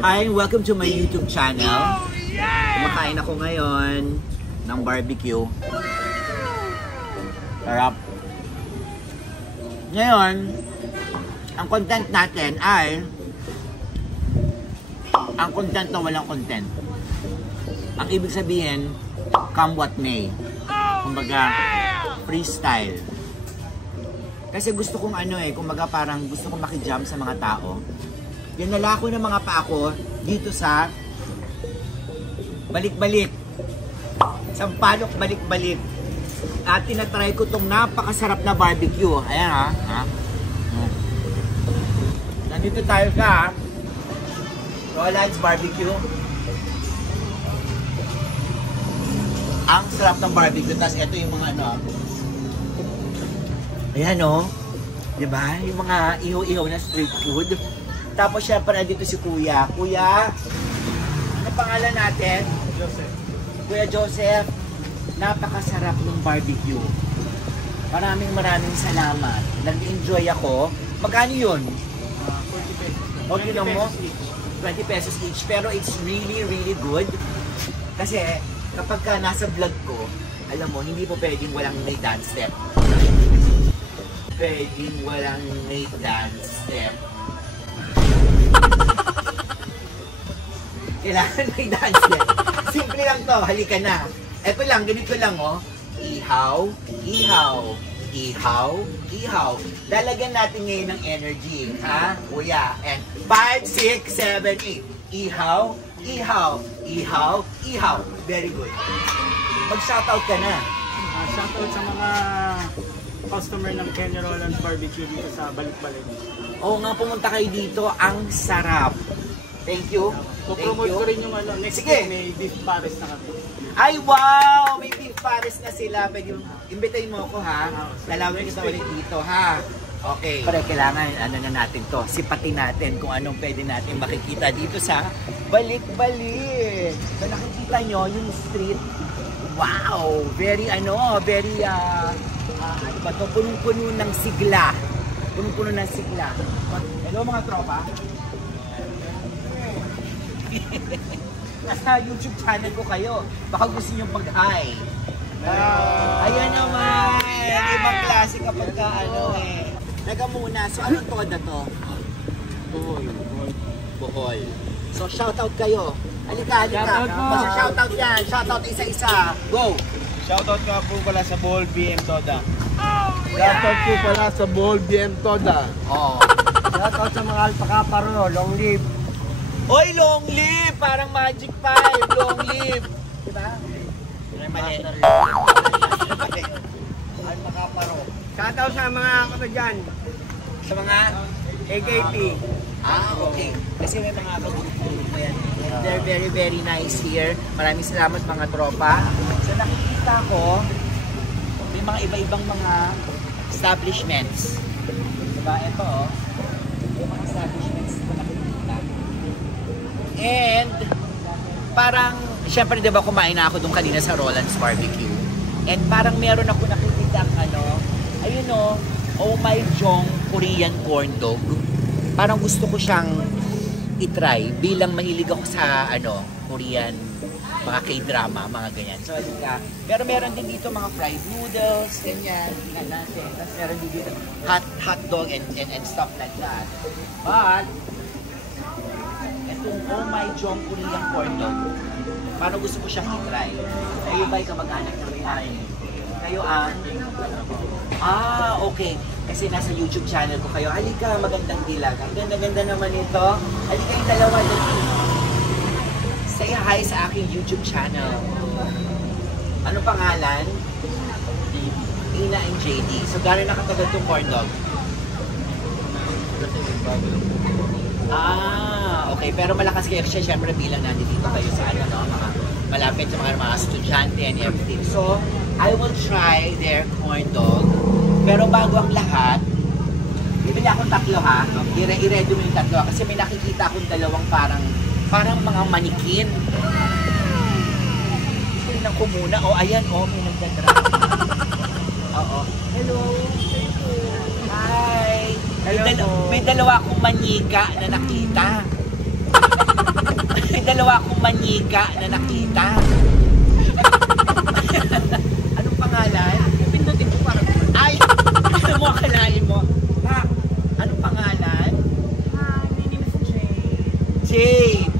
Hi, welcome to my YouTube channel. Kumakain ako ngayon ng barbecue. Sarap. Ngayon, ang content natin ay ang content na walang content. Ang ibig sabihin, come what may. Kumbaga, freestyle. Kasi gusto kong kumbaga parang gusto kong makijump sa mga tao. Dinala ko ng mga pa ako dito sa balik-balik. Sampalok balik-balik. At tinatry ko tong napakasarap na barbecue. Ayan ha. Nandito tayo sa Roland's Barbecue. Ang sarap ng barbecue. Tapos ito yung mga ayan diba? Yung mga ihaw-ihaw na street food. Tapos syempre nandito si Kuya. Kuya, ano pangalan natin? Joseph. Kuya Joseph, napakasarap ng barbecue. Maraming salamat. Nag-enjoy ako. Magkano yun? 40 pesos. Okay lang mo? 20 pesos each. Pero it's really, really good. Kasi kapag ka nasa vlog ko, alam mo, hindi po pwedeng walang may dance step. Pwedeng walang may dance step. Kailangan may dance step. Simple lang to, halika na. Ito lang, ganito lang Ihaw, ihaw, ihaw, ihaw. Lalagyan natin ngayon ng energy, ha? Kuya. And 5, 6, 7, 8. Ihaw, ihaw, ihaw, ihaw. Very good. Mag-shoutout ka na. Shoutout sa mga customer ng Kenny Roland's Barbecue dito sa Balik-Balik. Oo nga, pumunta kayo dito. Ang sarap. Thank you. Promote ko rin yung next week may beef pares na kami. Ay, wow! May beef pares na sila. Pwede imbitahin mo ako, ha? Lalawin kita ulit dito, ha? Okay. Pero kailangan, na natin to. Sipatin natin kung anong pwede natin makikita dito sa Balik-Balik. So, nakikita nyo yung street. Wow! Very, very, ano ba to? Punong-puno ng sigla. Punong-puno ng sigla. Hello, mga tropa. Nasa YouTube channel ko kayo. Baka gusto nyo pag-hi. Ayan naman. Ibang klase kapag ka Naga muna. So anong toda to? Bohol. So shoutout kayo. Halika. Shoutout yan. Shoutout isa-isa. Go! Shoutout ka po pala sa Bohol BM Toda. Shoutout po pala sa Bohol BM Toda. Shoutout sa mga alpakaparo, long live. Oy, long live! Parang Magic 5, long live! Diba? Mali. Alpakaparo. Shoutout sa mga dyan. Sa mga AKP. Okay. Kasi may mga kagulog-gulog na yan. They're very, very nice here. Maraming salamat mga tropa. So nakikita ko, may mga iba-ibang mga establishments. Diba? Ito yung mga establishments ko nakikita. And parang, syempre diba kumain na ako dun kanina sa Roland's Barbecue. And parang meron ako nakikita ayun Oh My Jong Korean corn dog. Parang gusto ko siyang i-try bilang mahilig ako sa Korean, mga K-drama, mga ganyan. So pero meron din dito mga fried noodles, ganyan, tingnan natin. Tapos meron din dito hot dog and stuff like that. But itong Oh My Jong Korean corn dog, parang gusto ko siyang i-try. Kayo ba'y kamag-anak na rin? Kayo okay. Kasi nasa YouTube channel ko kayo. Halika, magandang dilag. Ang ganda-ganda naman ito. Halika yung dalawa dito. Say hi sa aking YouTube channel. Ano pangalan? Ina and JD. So, gano'n nakatagal itong corn dog? Okay. Pero malakas kayo siya, syempre bilang nandito kayo sa mga malapit sa mga estudyante and everything. So, I will try their corn dog. Pero bago ang lahat, bibili akong tatlo ha. I-ready mo yung tatlo kasi may nakikita akong dalawang parang mga manikin. Tingnan ko muna. Ayan may nagdadrive. Hello. Hi. May dalawa akong manika na nakita. kapwa kong manika na nakita. Anong pangalan? Pindutin ko para ay! Ano mo akalain mo? Ha? Anong pangalan? Hi, my name is Jade. Jade!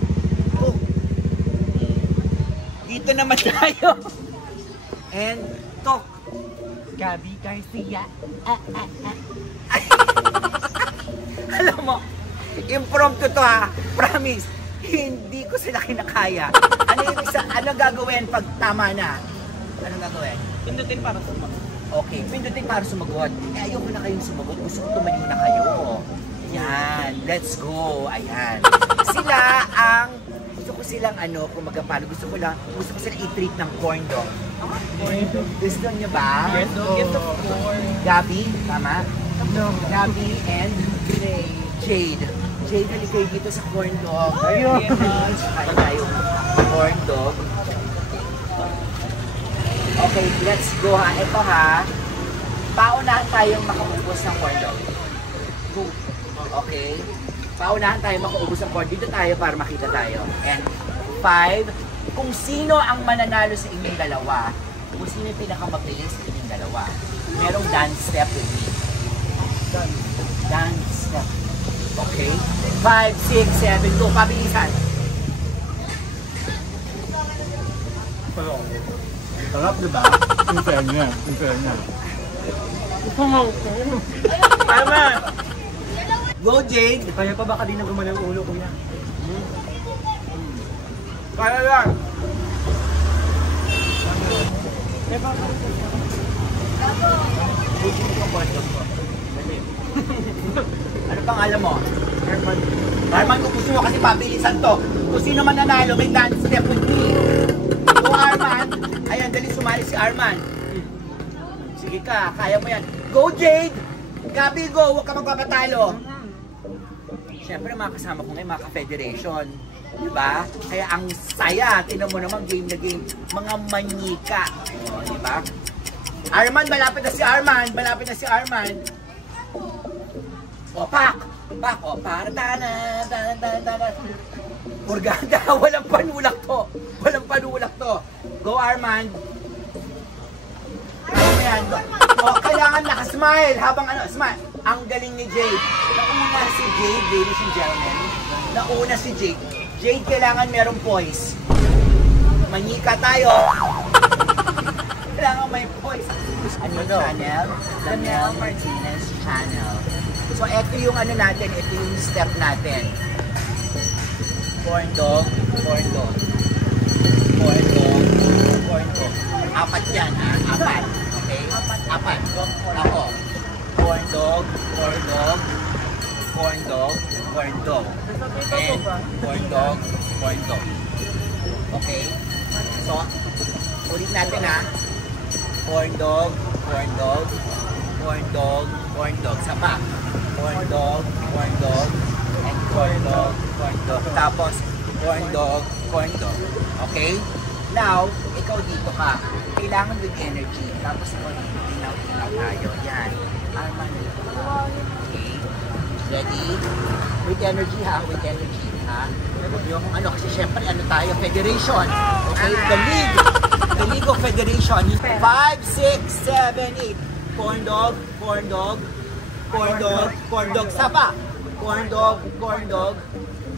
Oh. Dito naman tayo. And talk. Gabby Garcia. Alam mo, impromptu to ha. Promise. Hindi ko sila kinakaya. Ano gagawin pag tama na? Ano gagawin? Pindutin para sumagot. Okay, pindutin para sumagot. Eh, ayoko na kayong sumagot. Gusto ko tumayo na kayo. Yan, let's go. Ayan. Sila ang, gusto ko silang kumaga paano, gusto ko silang i-treat ng corn dog. Gusto niyo ba? Yes, of course. Gabby, tama? No. Gabby and Jade. Jade, halika kayo dito sa corn dog. Ayun. Kaya tayong corn dog. Okay, let's go ha. Ito ha. Paunahan tayong makaubos ng corn dog. Go. Okay. Paunahan tayong makaubos ng corn. Dito tayo para makita tayo. And 5. Kung sino ang mananalo sa inyong dalawa, kung sino yung pinakamabilis sa inyong dalawa, merong dance step with me. Dance step. Okay? 5, 6, 7, 2. Pabilisan. Sarap, diba? Yung fair niya. Yung fair niya. Tama! Go, Jade! Kaya pa baka di na gumalaw ang ulo ko yan. Kaya lang! Ano pangalan mo? Herman. Arman, kung gusto mo kasi pabilisan to. Kung sino man nanalo, may dance step with me. Go, Arman! Ayan, dali sumali si Arman. Sige ka, kaya mo yan. Go, Jade! Gabi, go! Huwag ka magpapatalo. Siyempre, mga kasama ko ngayon, mga ka-federation. Diba? Kaya ang saya, tinan mo naman, game na game. Mga manika. O, diba? Arman, malapit na si Arman. Malapit na si Arman. O, pak! Pak! O, para tana, tana, tana, tana. Purgada, walang panulak to. Walang panulak to. Go, Arman. Ano mo yan? O, kailangan nakasmile habang smile. Ang galing ni Jade. Nauna si Jade, ladies and gentlemen. Nauna si Jade. Jade, kailangan merong poise. Manika tayo. Kailangan may poise. Ano yung channel? Daniel Martinez channel. So, ito yung natin, ito yung step natin. Corn dog, corn dog. Corn dog, corn dog. Apat yan, ha? Apat. Okay? Apat. Ako. Corn dog, corn dog, corn dog, corn dog. And corn dog, corn dog. Okay? So, ulit natin ha. Corn dog, corn dog, corn dog, corn dog. Sapa. Corn dog, and corn dog, corn dog. Tapos, corn dog, corn dog. Okay? Now, ikaw dito ka. Kailangan with energy. Tapos, tingnan tayo. Yan. Arman dito ka. Okay? Ready? With energy ha, with energy ha. Yung kasi syempre tayo, federation. Okay? The League of Federation. 5, 6, 7, 8. Corn dog, corn dog, corn dog, corn dog. Sapa. Corn dog, corn dog,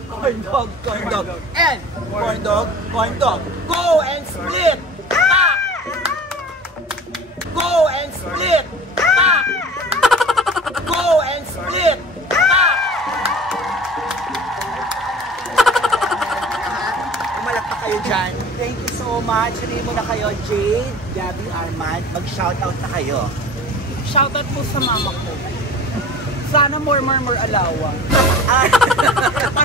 corn dog, corn dog. And corn dog, corn dog. Go and split. Back. Go and split. Back. Go and split. Back. Umalak pa kayo dyan. Thank you so much. Sabihin mo na kayo, Jade, Gabby, Arman. Mag-shoutout na kayo. Shoutout po sa mama ko. Sana more alawa.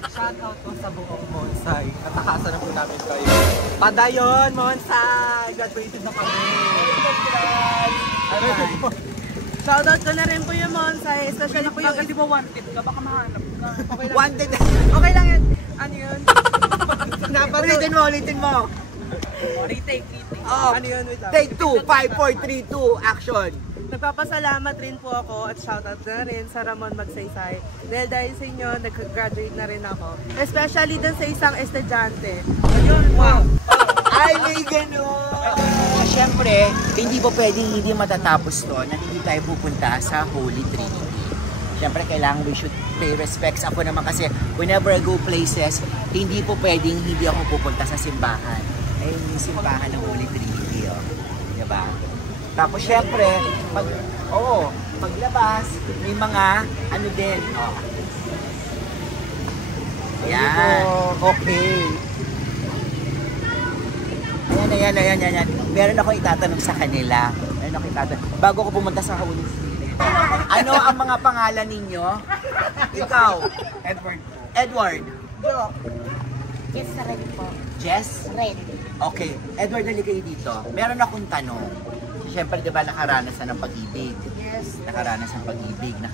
Shoutout po sa buong Monsay. Natakasan na po namin kayo. Padayon, Monsay! Graduated na kami. Shoutout ko na rin po yung Monsay. Especially po yung... Di ba wanted ka? Baka mahanap ka. Okay lang. Wanted. Okay lang yun. Ano yun? Ulitin mo. Retake. Oh, Ano yun? Wait lang. Take 2, 5, 4, 3, 2, action. Nagpapasalamat rin po ako at shoutout na rin sa Ramon Magsaysay. Dahil sa inyo, nag-graduate na rin ako. Especially dun sa isang estudyante. Ayun, wow! Ay, may gano'n! Siyempre, hindi po pwedeng hindi matatapos to na hindi tayo pupunta sa Holy Trinity. Siyempre, kailangan we should pay respects. Ako naman kasi, whenever I go places, hindi po pwedeng hindi ako pupunta sa simbahan. Ay, yung simbahan ng Holy Trinity, oh. Diba? Tapos, siyempre, paglabas, may mga, ano din, oh. Yan, okay. Ayan. Meron ako itatanong sa kanila. Bago ko pumunta sa Holy Trinity. Ano ang mga pangalan ninyo? Ikaw? Edward. Jo. Jess Red po. Jess? Red. Okay. Edward, halika kayo dito. Meron akong tanong. Siyempre, di ba, nakaranas na ng pag-ibig? Yes. Nakaranas ng pag-ibig. Yes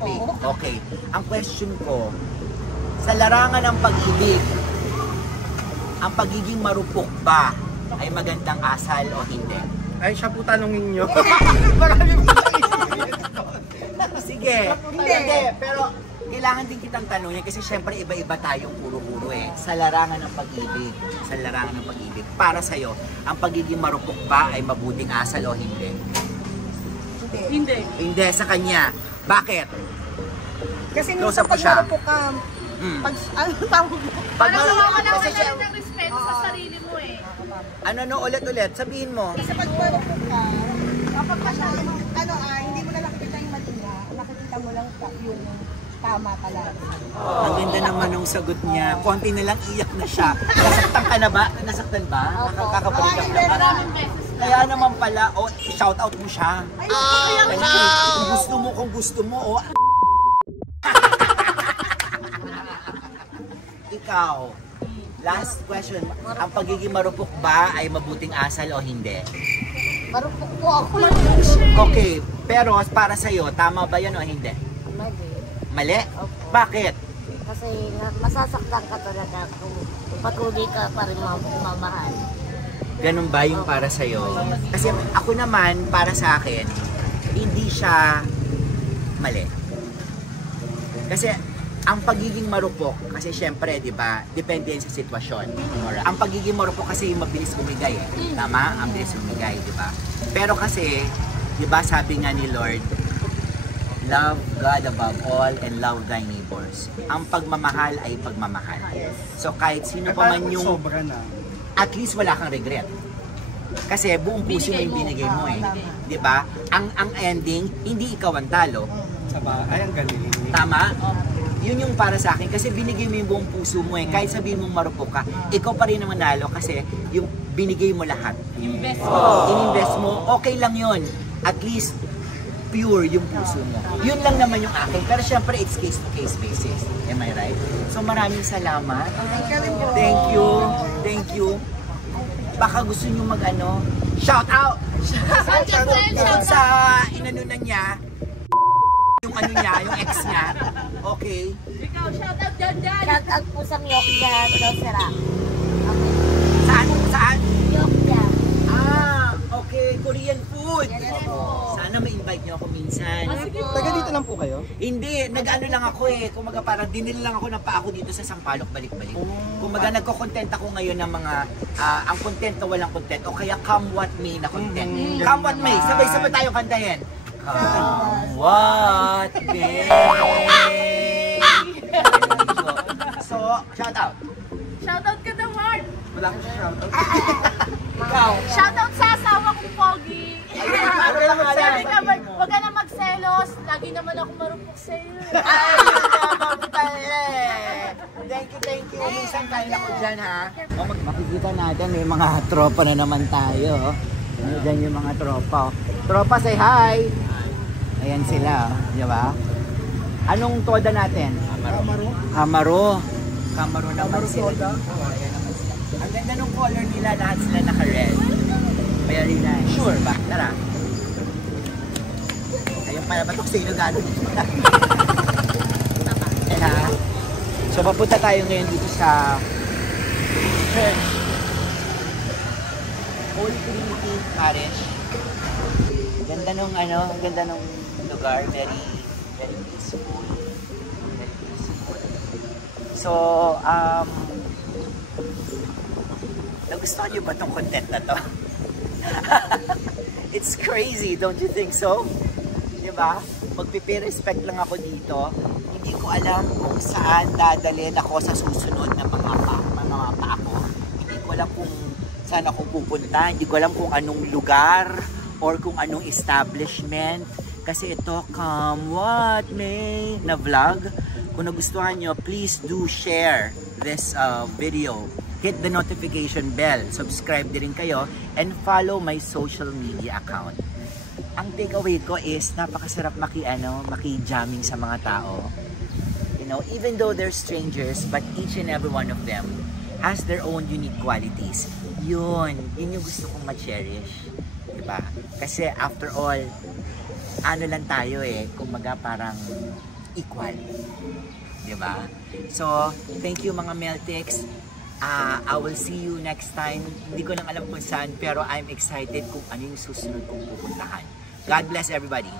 po. Okay. Ang question ko, sa larangan ng pag-ibig, ang pagiging marupok ba ay magandang asal o hindi? Ay, siya po tanongin nyo. Sige. Hindi. Pero kailangan din kitang tanongin kasi syempre iba-iba tayong puro-puro eh. Sa larangan ng pag-ibig. Para sa'yo, ang pagiging marupok ba ay mabuting asal o hindi? Hindi. Hindi sa kanya. Bakit? Kasi Close minsan up mo pag siya. marupok ka, pag, ano tawag mo? Pag Nawawala kasi ka siya, ng respeto sa sarili mo eh. ano ulit, sabihin mo. Kasi pag marupok ka, kapag masyadong, hindi mo na nakikita yung mali niya, nakikita mo lang yung tama talaga. Ang ganda naman ng sagot niya. Konti na lang iyak na siya. Nasaktan ka na ba? Nasaktan ba? Nakakabalikan ka ba? Maraming beses na. Kaya naman pala, shout out mo siya. Kung gusto mo, Ikaw, last question. Ang pagiging marupok ba ay mabuting asal o hindi? Marupok po ako. Okay, pero para sa'yo, tama ba yan o hindi? Mali. Mali? Opo. Bakit? Kasi masasaktan ka talaga kung patuloy ka pa rin mamahal. Ganun ba yung para sa'yo? Kasi ako naman, para sa akin, hindi siya mali. Kasi ang pagiging marupok, kasi syempre, di ba, depende yan sa sitwasyon. Ang pagiging marupok kasi yung mabilis bumigay eh. Tama? Ang bilis bumigay, di ba? Pero kasi, di ba, sabi nga ni Lord, love God above all and love thy neighbors. Ang pagmamahal ay pagmamahal. So kahit sino pa man yung, Sobra na. at least wala kang regret. Kasi buong puso mo yung binigay mo eh. Di ba? Ang ending, hindi ikaw ang talo. Ay, ang galing. Tama? Yun yung para sa akin. Kasi binigay mo yung buong puso mo eh. Kahit sabihin mong marupok ka, ikaw pa rin ang manalo kasi yung binigay mo lahat. Ininvest mo, okay lang yun. At least, pure yung puso mo. Yun lang naman yung akin. Pero syempre, it's case-to-case basis. Am I right? So maraming salamat. Thank you. Thank you. Baka gusto nyo shout out! Doon sa inanunan niya, yung niya, yung ex niya. Okay. Ikaw, shoutout dyan. Shout out po sa Myokya, Dosera. Saan? Myokya. Okay. Korean food. Sana ma-invite niyo ako minsan. Taga dito lang po kayo? Hindi, nag-ano lang ako eh. Kumaga parang dinil lang ako ng paa ko dito sa Sampaloc balik-balik. Kumaga nagko-content ako ngayon ng mga ang content na walang content o kaya come what may na content. Come what may. Sabay-sabay tayo kantahin. Come what may. So, shout out. Shoutout ka na, Mark. Wala ko siya shoutout. Ikaw. Shoutout sa asawa kong Pogi. Ano lang Sabi ka, huwag ka na magselos. Lagi naman ako marupok sa'yo. Thank you. Minsan kaya ko dyan ha. Makikita natin may mga tropa na naman tayo. Diyan yung mga tropa. Tropa, say hi! Ayan sila, di ba? Anong toda natin? Kamaro naman sila. Ayan naman sila. Ang ganda ng color nila, lahat sila naka-red. Very nice. Sure ba? Tara. Ayun pala, ba't ako sa Ilocano? Ayan. So, papunta tayo ngayon dito sa church. Holy Trinity Parish. Ganda nung ano, ganda nung lugar, very peaceful. Very peaceful. So, nagustuhan niyo ba tong content na to? It's crazy, don't you think so? Diba? Magpipi-respect lang ako dito. Hindi ko alam kung saan dadalhin ako sa susunod na mga pa ako. Hindi ko alam kung saan ako pupunta. Hindi ko alam kung anong lugar or kung anong establishment. Kasi ito, come what may na vlog. Kung nagustuhan nyo, please do share this video. Hit the notification bell. Subscribe din kayo. And follow my social media account. Ang takeaway ko is napakasarap maki-jamming sa mga tao. You know, even though they're strangers, but each and every one of them has their own unique qualities. Yun yung gusto kong ma-cherish. Diba? Kasi after all, ano lang tayo kumbaga parang equal. Diba? So, thank you mga Meltecs. I will see you next time. Hindi ko lang alam kung saan, pero I'm excited kung ano yung susunod kong pupuntahan. God bless everybody.